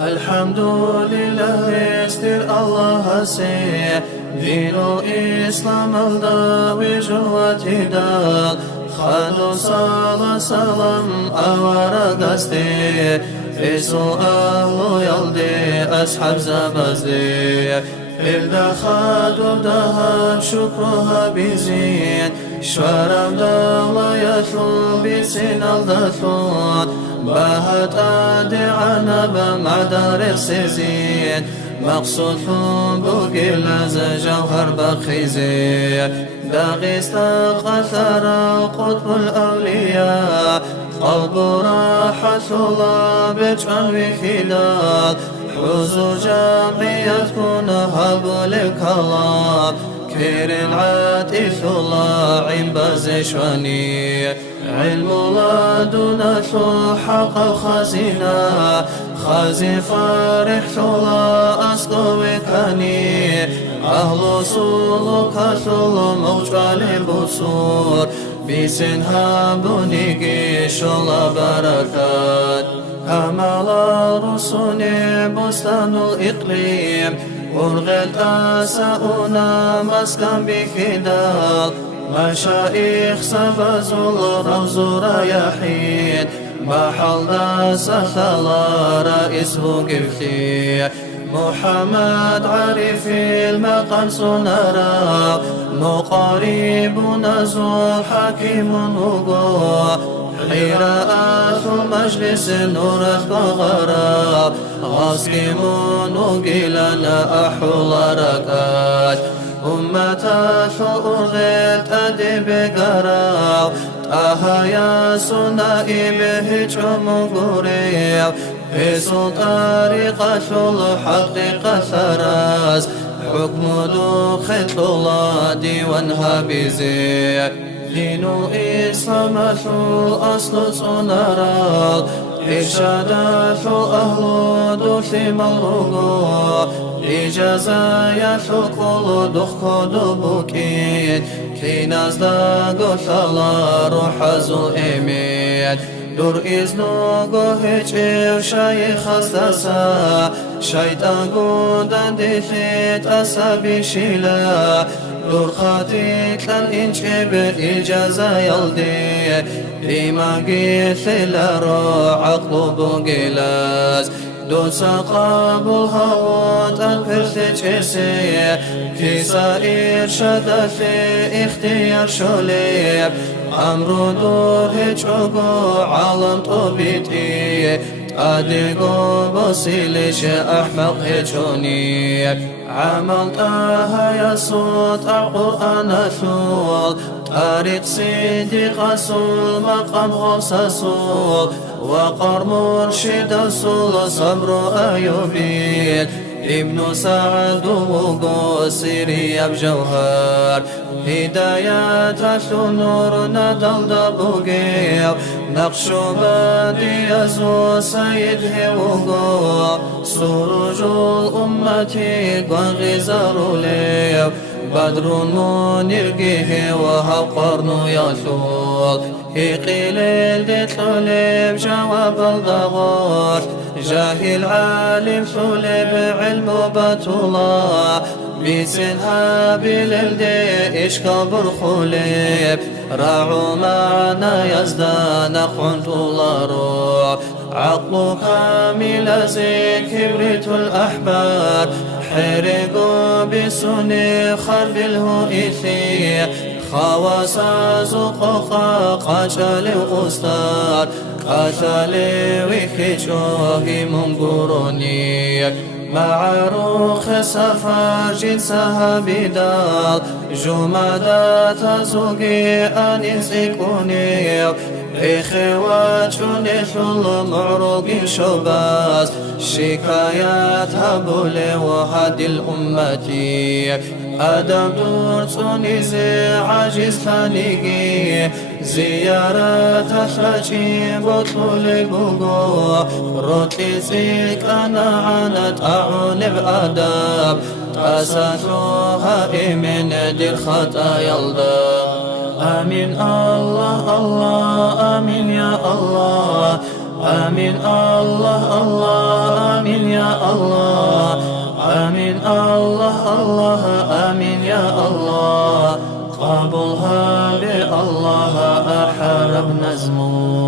الحمد لله يستر الله سي دين الإسلام الداوي واعتدال خالو صلاة سلام أورا قصدي فيصل أهل يلدي أصحاب زبزدي إلدا خادو دهب شكرها بزين شوارم دالا يثلون بسين الدثلون باهت أدعنا بمعدار سيزين مقصود بوكي لازا جوهر بخيزين داغيست قثر قطب الأولياء قلب راحة الله بجعل بخلال حضور جمعية كون هب الكلام كير العاتف الله عين بزشواني علم الله دون حق خزينة خازي فرح الله أسقو بكاني أهل سلوك ثل موجال بصور بسنها بنيجي شلا بركات كمال رسول بستان الإقليم ورغت أساؤنا مسكن بخدال مشايخ سبزوا الروز رياحين محل سخلا رئيس قبتي محمد عارف المقام سنرى مقارب نزول حكيم وقوة حراءات مجلس نور الغراب غاسكم نقلنا أحول ركات أمة شعور غير أدب قراو أهيا سنائي بهجم قريب في طريقة الحق ثراز حكم دخل الله ديوانها بزي دين الإسلام أصل صنرال إرشادات أهل دخل ملغو إجازة كل دخل دبكين كي نزدق الله روح زؤمين دور إذنو هيج شيخ استسا شيطان قدن دخيت أسابي شلا دور خاتيت للإنشب إجازة يلدي لما قيت للرو عقل بقلاز دوس قابل هوات الفرت جسي في سائر شد في اختيار شليب أمر دور هجوغو عالم طبيتي أدقو بصيلش أحمق هجوني عملتها يا صوت القرآن ثول طريق صديق رسول مقام غوث رسول وقر مرشد رسول صبر أيوبيل ابن سعد وقصيري بجوهر هدايات النور ندل دبوغيو نقش بادي يزو سيد هوغو سروج الأمة وغزار ليو بدر منير وهو قرن يشول قيل الدتلب جواب الضغار جاهل عالم ثلب علم بطلا بسنها باللدي إشكاب الخليب راعوا معنا يزدان قنت الله عقل كامل زي كبريت الأحبار حرقوا بسني خرب الهئثي خواص زقوقا قاتل أستار قاتل وكجوه منقروني معروخ سفر جنسها بدال جمادات زوجي أنسكوني إخوات جنثل معروق شباز شكايات هبول وهد الأمة أدم دور تونسي عاجز ثانيقي زيارة خشي بطول بوغو روتي سيك أنا عنت أعون بأدب أساسوها من دير خطا يلدا آمين الله الله آمين يا الله آمين الله الله آمين الله. آمين الله الله آمين يا الله. قبولها بالله أحارب نزمو.